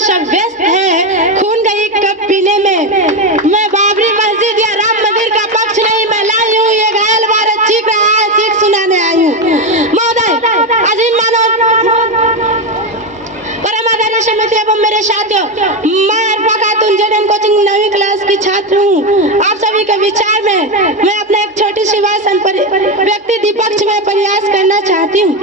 सब व्यस्त है, खून गई कप पीने में। मैं बाबरी मस्जिद या राम मंदिर का पक्ष नहीं, मैं लाई हूँ ये घायल भारत चीख रहा है, चीख सुनाने आई हूँ। महोदय, अजीम मानव परमाधार्य समिति एवं मेरे साथियों, मैं अरफा खातून जेडन कोचिंग 9वीं क्लास की छात्र हूँ। आप सभी के विचार में मैं अपने एक छोटी सी व्यक्ति पक्ष में प्रयास करना चाहती हूँ।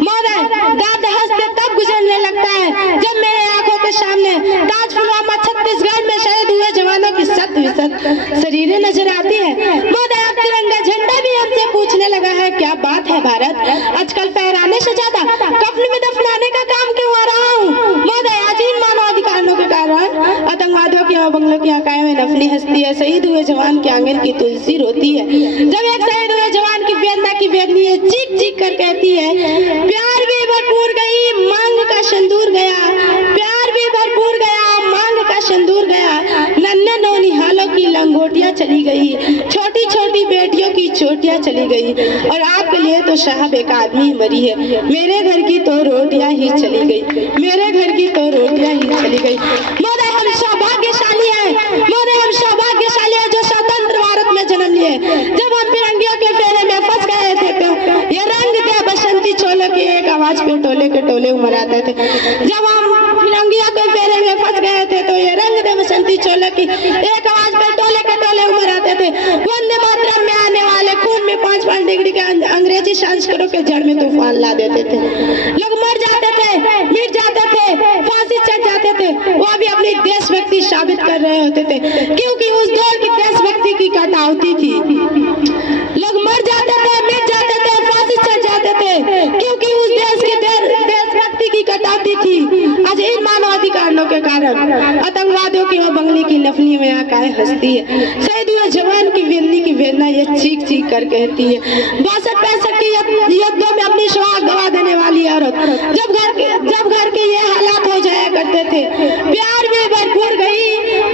महोदय, दर्द हंसते तब गुजरने लगता है जब मेरे आंखों के सामने ताज पुलवामा छत्तीसगढ़ में शहीद हुए जवानों की सत विसत शरीरें नजर आती है। महोदय, अब तिरंगा झंडा भी हमसे पूछने लगा है, क्या बात है भारत, आजकल फहराने से ज्यादा कफन में दफनाने का काम क्यों आ रहा हूँ। महोदय, आजीन मानवाधिकारों के कारण आतंकवादियों की और बंगलों की आकाएं में नफली हंसती है। शहीद हुए जवान के आंगन की तुलसी रोती है। जब एक शहीद हुए जवान की वेदना की वेदनी है चीख चीख कर कहती है, प्यार भी भरपूर गई मांग का सिंदूर गया, प्यार भी भरपूर गया मांग का सिंदूर गया, नन्हे नौनिहालों की लंगोटियां चली गई, छोटी छोटी बेटियों की चोटियां चली गई, और आपके लिए तो साहब एक आदमी मरी है। मेरे घर की तो रोटियां ही चली गई, मेरे घर की तो रोटियां ही चली गई। महोदय, हम सौभाग्यशाली हैं, महोदय हम सौभाग्यशाली हैं जो स्वतंत्र भारत में जन्म लिए। जब हम फिरंगियों के फेरे में फंस गए थे तो ये रंग दे बसंती छोलों की एक आवाज पे टोले के टोले उमराते थे। जब हम फिरंगियों के फेरे में फंस गए थे तो ये रंग दे बसंती छोलों की एक आवाज पे टोले के टोले उमराते थे। वंदे मातरम में आने वाले खून में 5-5 डिग्री के अंग्रेजी संस्करों के जड़ में तूफान ला देते थे। लोग मर जाते थे, मिट जाते थे, फांसी चढ़ जाते थे, वो भी अपनी देशभक्ति साबित कर रहे होते थे, क्योंकि उस दौर की देशभक्ति की कटौती थी। लोग मर जाते थे, मिट जाते थे, फांसी चढ़ जाते थे, क्योंकि उस देश की देशभक्ति की कटौती थी। आज इन मानवाधिकारों के कारण आतंकवादियों की और बंगली की नफली में आकाएं हंसती है। शहीद हुए जवान की वेदनी की वेदना ये चीख चीख कर कहती है। 62-65 की युद्धों में अपनी सुहाग गवा देने वाली औरत जब घर के ये हालात हो जाया करते थे, प्यार भी भरपूर गई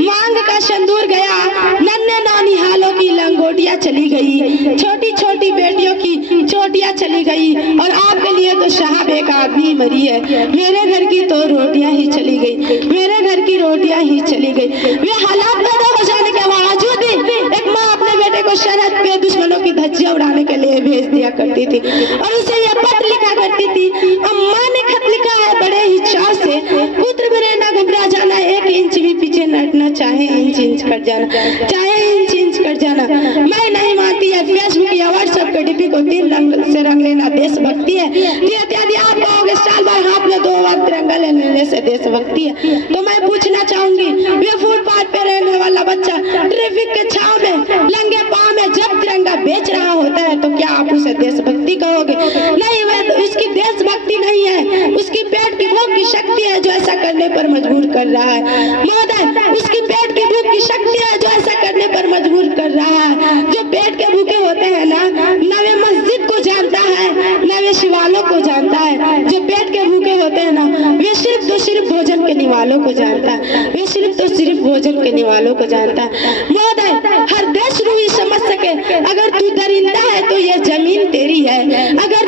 मांग का सिंदूर गया, नन्हे नौनिहालों की लंगोटियां चली गई, छोटी छोटी बेटियों की चोटियां चली गई, और आपके लिए तो साहब एक आदमी मरी है। मेरे घर की तो रोटियां ही चली गई, मेरे घर की रोटियां ही चली गई। वे हालात पैदा हो जाने के बावजूद भी एक माँ अपने बेटे को सरहद पे दुश्मनों की धज्जियां उड़ाने के लिए भेज दिया करती थी, और उसे यह पत्र लिखा करती थी, अम्मा ने खत लिखा है बड़े ही चाव से, पुत्र मेरे ना घबरा जाना, 1 इंच भी पीछे न हटना, चाहे इंच कर जाना, चाहे इंच कर जाना। मैं नहीं मानती है फेसबुक या व्हाट्सएप के डीपी को 3 रंग से रंग लेना देशभक्ति है। यदि आप कहोगे साल भर हाथ में 2 बार तिरंगा लेने से देशभक्ति है, तो मैं पूछना चाहूंगी, वे फुटपाथ पे रहने वाला बच्चा ट्रैफिक के छाव में नंगे पांव में जब तिरंगा बेच रहा होता है, तो क्या आप उसे देशभक्ति कहोगे? नहीं, वह उसकी देशभक्ति नहीं है, उसकी पेट की भूख की शक्ति है जो ऐसा करने पर मजबूर कर रहा है। महोदय, उसकी पेट की भूख की शक्ति है जो ऐसा करने पर मजबूर कर रहा है। जो पेट के भूखे होते हैं ना वे मस्जिद को जानता है, न वे शिवालों को जानता है। जो पेट के भूखे होते हैं ना वे सिर्फ भोजन के निवालों को जानता है, वे सिर्फ भोजन के निवालों को जानता है। महोदय, हर देशद्रोही समझ सके अगर तू दरिंदा है तो ये जमीन तेरी है, अगर